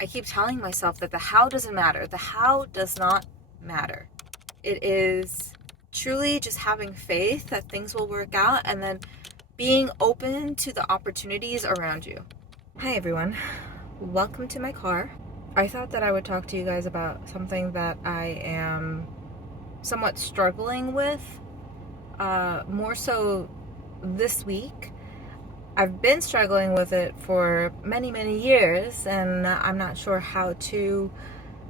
I keep telling myself that the how doesn't matter. The how does not matter. It is truly just having faith that things will work out and then being open to the opportunities around you. Hi everyone. Welcome to my car. I thought that I would talk to you guys about something that I am somewhat struggling with, more so this week. I've been struggling with it for many, many years, and I'm not sure how to,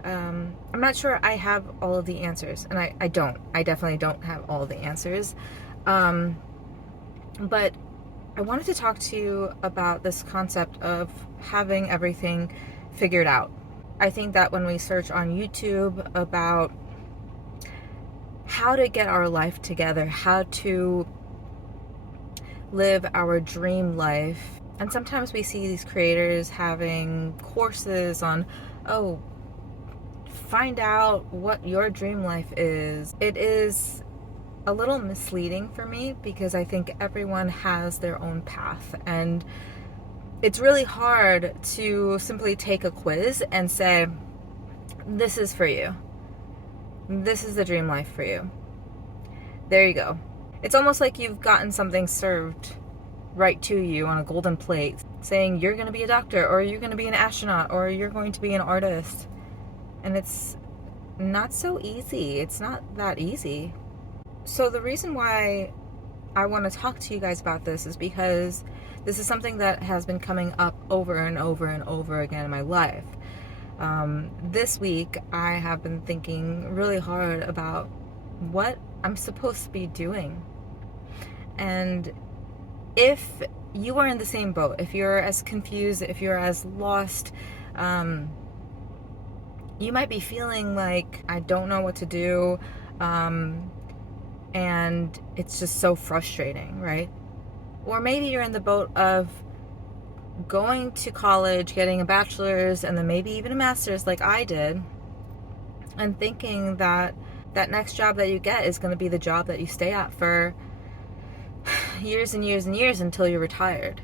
I'm not sure I have all of the answers, and I don't. I definitely don't have all of the answers. But I wanted to talk to you about this concept of having everything figured out. I think that when we search on YouTube about how to get our life together, how to live our dream life, and sometimes we see these creators having courses on, oh, find out what your dream life is. It is a little misleading for me because I think everyone has their own path, and it's really hard to simply take a quiz and say, this is for you. This is the dream life for you. There you go. It's almost like you've gotten something served right to you on a golden plate saying you're going to be a doctor, or you're going to be an astronaut, or you're going to be an artist. And it's not so easy. It's not that easy. So the reason why I want to talk to you guys about this is because this is something that has been coming up over and over and over again in my life. This week, I have been thinking really hard about what I'm supposed to be doing. And if you are in the same boat, if you're as confused, if you're as lost, you might be feeling like, I don't know what to do, and it's just so frustrating, right? Or maybe you're in the boat of going to college, getting a bachelor's, and then maybe even a master's like I did, and thinking that that next job that you get is going to be the job that you stay at for years and years and years until you're retired.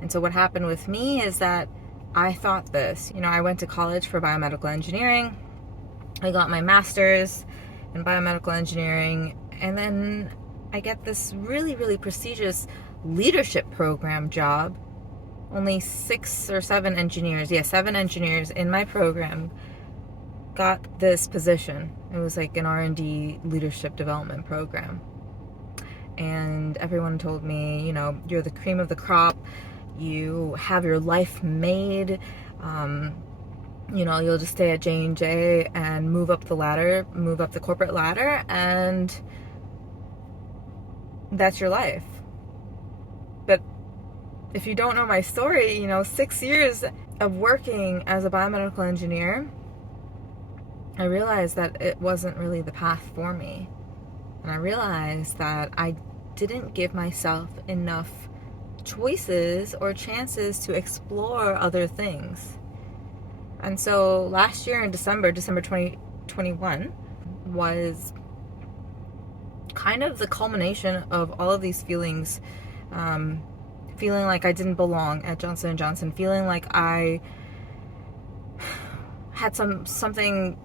And so what happened with me is that I thought this. I went to college for biomedical engineering. I got my master's in biomedical engineering, and then I get this really, really prestigious leadership program job. Only 6 or 7 engineers, 7 engineers in my program got this position. It was like an R&D leadership development program. And everyone told me, you're the cream of the crop. You have your life made. You'll just stay at J&J and move up the corporate ladder, and that's your life. But if you don't know my story, 6 years of working as a biomedical engineer, I realized that it wasn't really the path for me. And I realized that I didn't give myself enough choices or chances to explore other things. And so last year in December 2021, was kind of the culmination of all of these feelings. Feeling like I didn't belong at Johnson & Johnson, feeling like I had something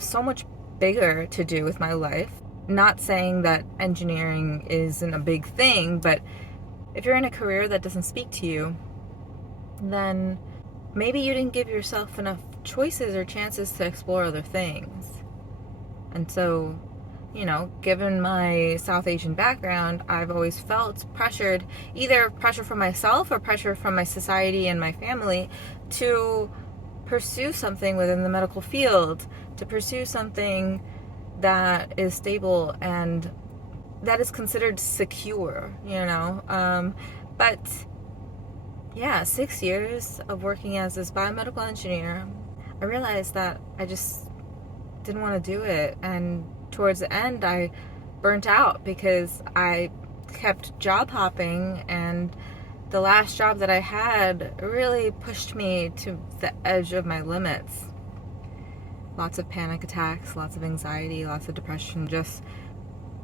so much bigger to do with my life. Not saying that engineering isn't a big thing, but if you're in a career that doesn't speak to you, then maybe you didn't give yourself enough choices or chances to explore other things. And so, given my South Asian background, I've always felt pressured, either pressure from myself or pressure from my society and my family, to pursue something within the medical field, to pursue something that is stable and that is considered secure, but 6 years of working as this biomedical engineer, I realized that I just didn't want to do it. And towards the end, I burnt out because I kept job hopping, and the last job that I had really pushed me to the edge of my limits. Lots of panic attacks, lots of anxiety, lots of depression, just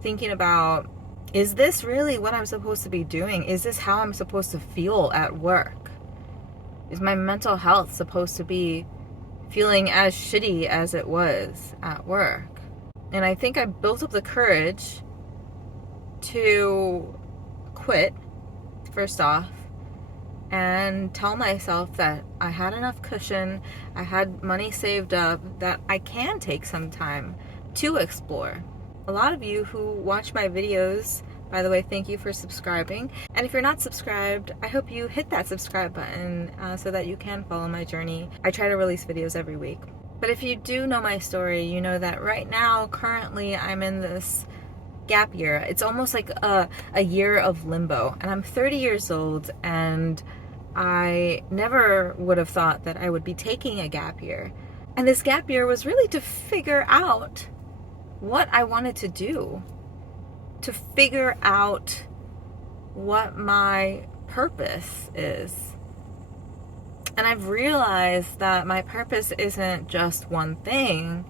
thinking about, is this really what I'm supposed to be doing? Is this how I'm supposed to feel at work? Is my mental health supposed to be feeling as shitty as it was at work? And I think I built up the courage to quit, first off, and tell myself that I had enough cushion, I had money saved up, that I can take some time to explore. A lot of you who watch my videos, by the way, thank you for subscribing. And if you're not subscribed, I hope you hit that subscribe button so that you can follow my journey. I try to release videos every week. But if you do know my story, you know that right now, currently, I'm in this gap year. It's almost like a year of limbo. And I'm 30 years old, and I never would have thought that I would be taking a gap year. And this gap year was really to figure out what I wanted to do, to figure out what my purpose is. And I've realized that my purpose isn't just one thing,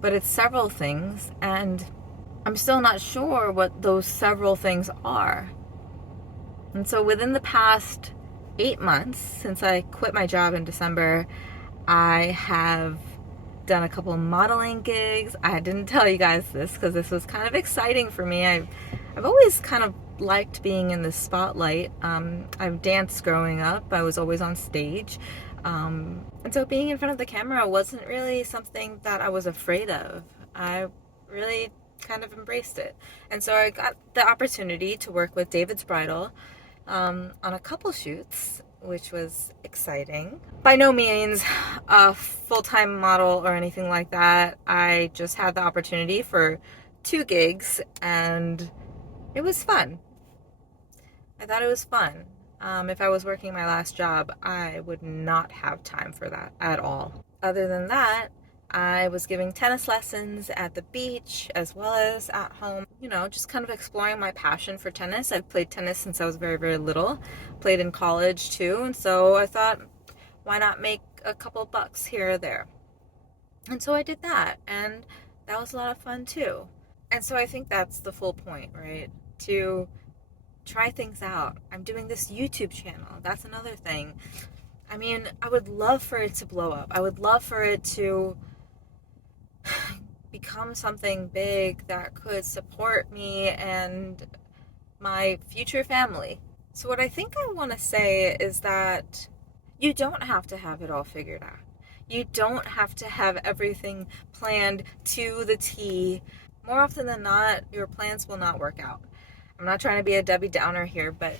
but it's several things. And I'm still not sure what those several things are. And so within the past 8 months, since I quit my job in December, I have done a couple modeling gigs. I didn't tell you guys this because this was kind of exciting for me. I've always kind of liked being in the spotlight. I've danced growing up. I was always on stage. And so being in front of the camera wasn't really something that I was afraid of. I really kind of embraced it. And so I got the opportunity to work with David's Bridal on a couple shoots, which was exciting. By no means a full-time model or anything like that. I just had the opportunity for 2 gigs, and it was fun. I thought it was fun. If I was working my last job, I would not have time for that at all. Other than that, I was giving tennis lessons at the beach as well as at home, just kind of exploring my passion for tennis. I've played tennis since I was very, very little, played in college too, and so I thought, why not make a couple bucks here or there? And so I did that, and that was a lot of fun too. And so I think that's the full point, right? To try things out. I'm doing this YouTube channel. That's another thing. I mean, I would love for it to blow up. I would love for it to become something big that could support me and my future family. So what I think I want to say is that you don't have to have it all figured out. You don't have to have everything planned to the T. More often than not, your plans will not work out. I'm not trying to be a Debbie Downer here, but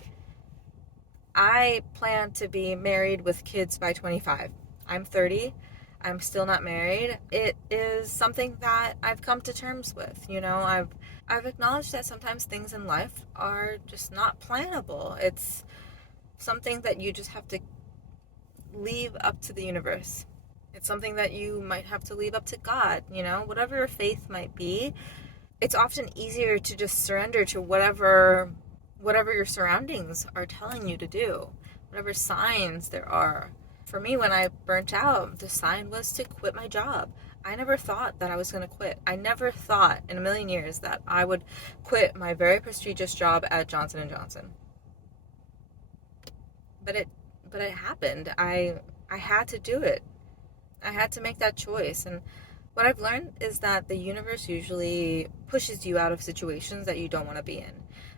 I plan to be married with kids by 25. I'm 30. I'm still not married. It is something that I've come to terms with. I've acknowledged that sometimes things in life are just not plannable. It's something that you just have to leave up to the universe. It's something that you might have to leave up to God, whatever your faith might be. It's often easier to just surrender to whatever your surroundings are telling you to do, whatever signs there are. For me, when I burnt out, the sign was to quit my job. I never thought that I was going to quit. I never thought in a million years that I would quit my very prestigious job at Johnson & Johnson. But it happened. I had to do it. I had to make that choice. And what I've learned is that the universe usually pushes you out of situations that you don't want to be in,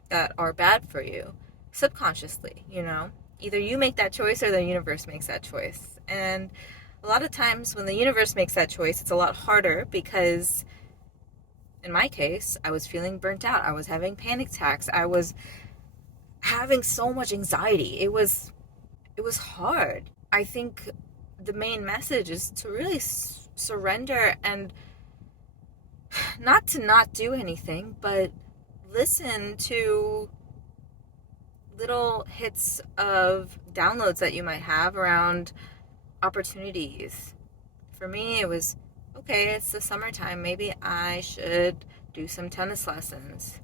that are bad for you, subconsciously. Either you make that choice or the universe makes that choice. And a lot of times when the universe makes that choice, it's a lot harder because, in my case, I was feeling burnt out. I was having panic attacks. I was having so much anxiety. It was hard. I think the main message is to really surrender and not to not do anything, but listen to little hits of downloads that you might have around opportunities. For me, it was, okay, it's the summertime. Maybe I should do some tennis lessons.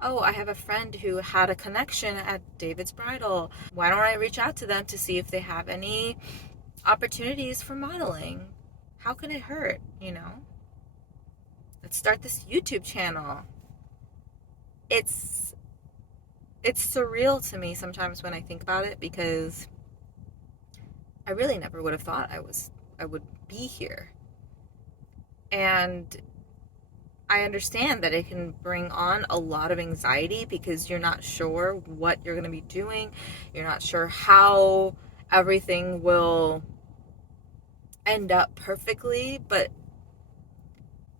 Oh, I have a friend who had a connection at David's Bridal. Why don't I reach out to them to see if they have any opportunities for modeling? How can it hurt, Let's start this YouTube channel. It's surreal to me sometimes when I think about it, because I really never would have thought I would be here. And I understand that it can bring on a lot of anxiety because you're not sure what you're going to be doing. You're not sure how everything will end up perfectly, but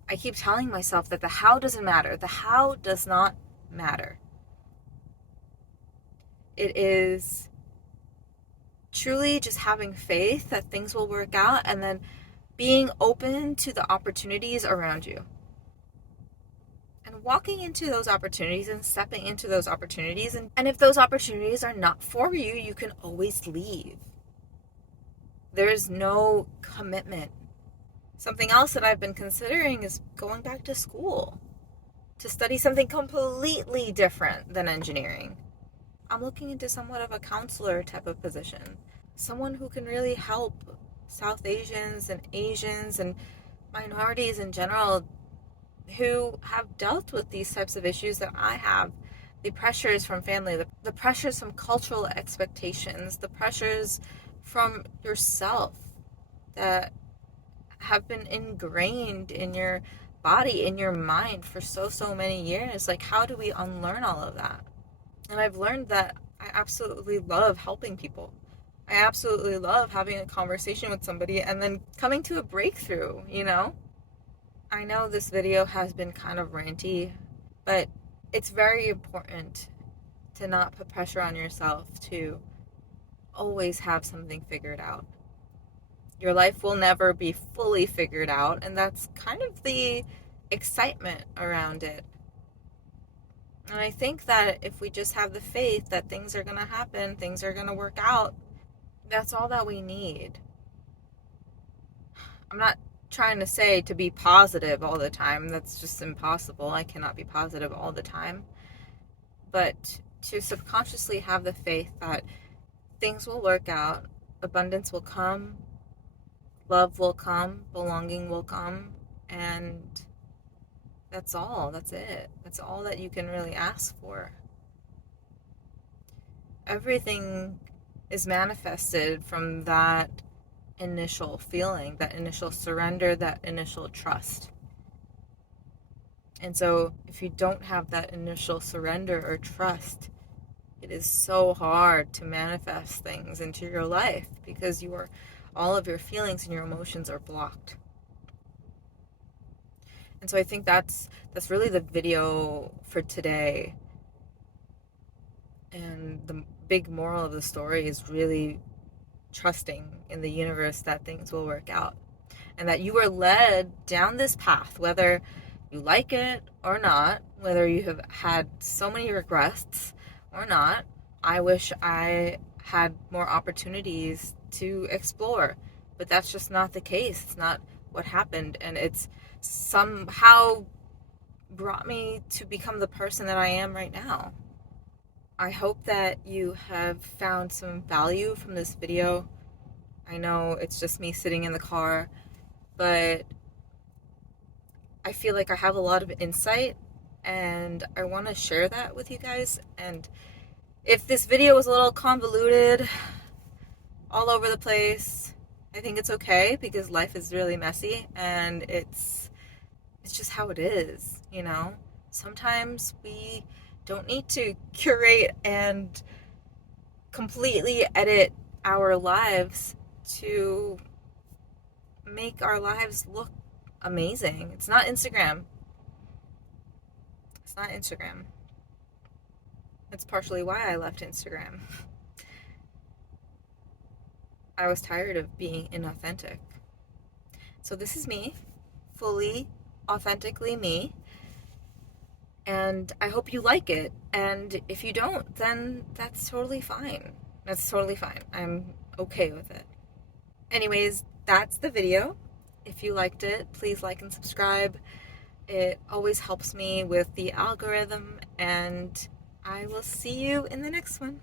I keep telling myself that the how doesn't matter. The how does not matter. It is truly just having faith that things will work out and then being open to the opportunities around you. And walking into those opportunities and stepping into those opportunities. And if those opportunities are not for you, you can always leave. There's no commitment. Something else that I've been considering is going back to school to study something completely different than engineering. I'm looking into somewhat of a counselor type of position. Someone who can really help South Asians and minorities in general who have dealt with these types of issues that I have. The pressures from family, the pressures from cultural expectations, the pressures from yourself that have been ingrained in your body, in your mind for so many years. Like, how do we unlearn all of that? And I've learned that I absolutely love helping people. I absolutely love having a conversation with somebody and then coming to a breakthrough, you know? I know this video has been kind of ranty, but it's very important to not put pressure on yourself to always have something figured out. Your life will never be fully figured out, and that's kind of the excitement around it. And I think that if we just have the faith that things are going to happen, things are going to work out, that's all that we need. I'm not trying to say to be positive all the time. That's just impossible. I cannot be positive all the time. But to subconsciously have the faith that things will work out, abundance will come, love will come, belonging will come, and that's all. That's it. That's all that you can really ask for. Everything is manifested from that initial feeling, that initial surrender, that initial trust. And so if you don't have that initial surrender or trust, it is so hard to manifest things into your life because all of your feelings and your emotions are blocked. And so I think that's really the video for today. And the big moral of the story is really trusting in the universe that things will work out. And that you were led down this path, whether you like it or not, whether you have had so many regrets or not. I wish I had more opportunities to explore, but that's just not the case. It's not what happened, and it's somehow brought me to become the person that I am right now. I hope that you have found some value from this video. I know it's just me sitting in the car, but I feel like I have a lot of insight and I want to share that with you guys. And if this video was a little convoluted, all over the place, I think it's okay because life is really messy and it's just how it is, you know? Sometimes we don't need to curate and completely edit our lives to make our lives look amazing. It's not Instagram. It's not Instagram. That's partially why I left Instagram. I was tired of being inauthentic. So this is me, fully, authentically me. And I hope you like it. And if you don't, then that's totally fine. That's totally fine. I'm okay with it. Anyways, that's the video. If you liked it, please like and subscribe. It always helps me with the algorithm, and I will see you in the next one.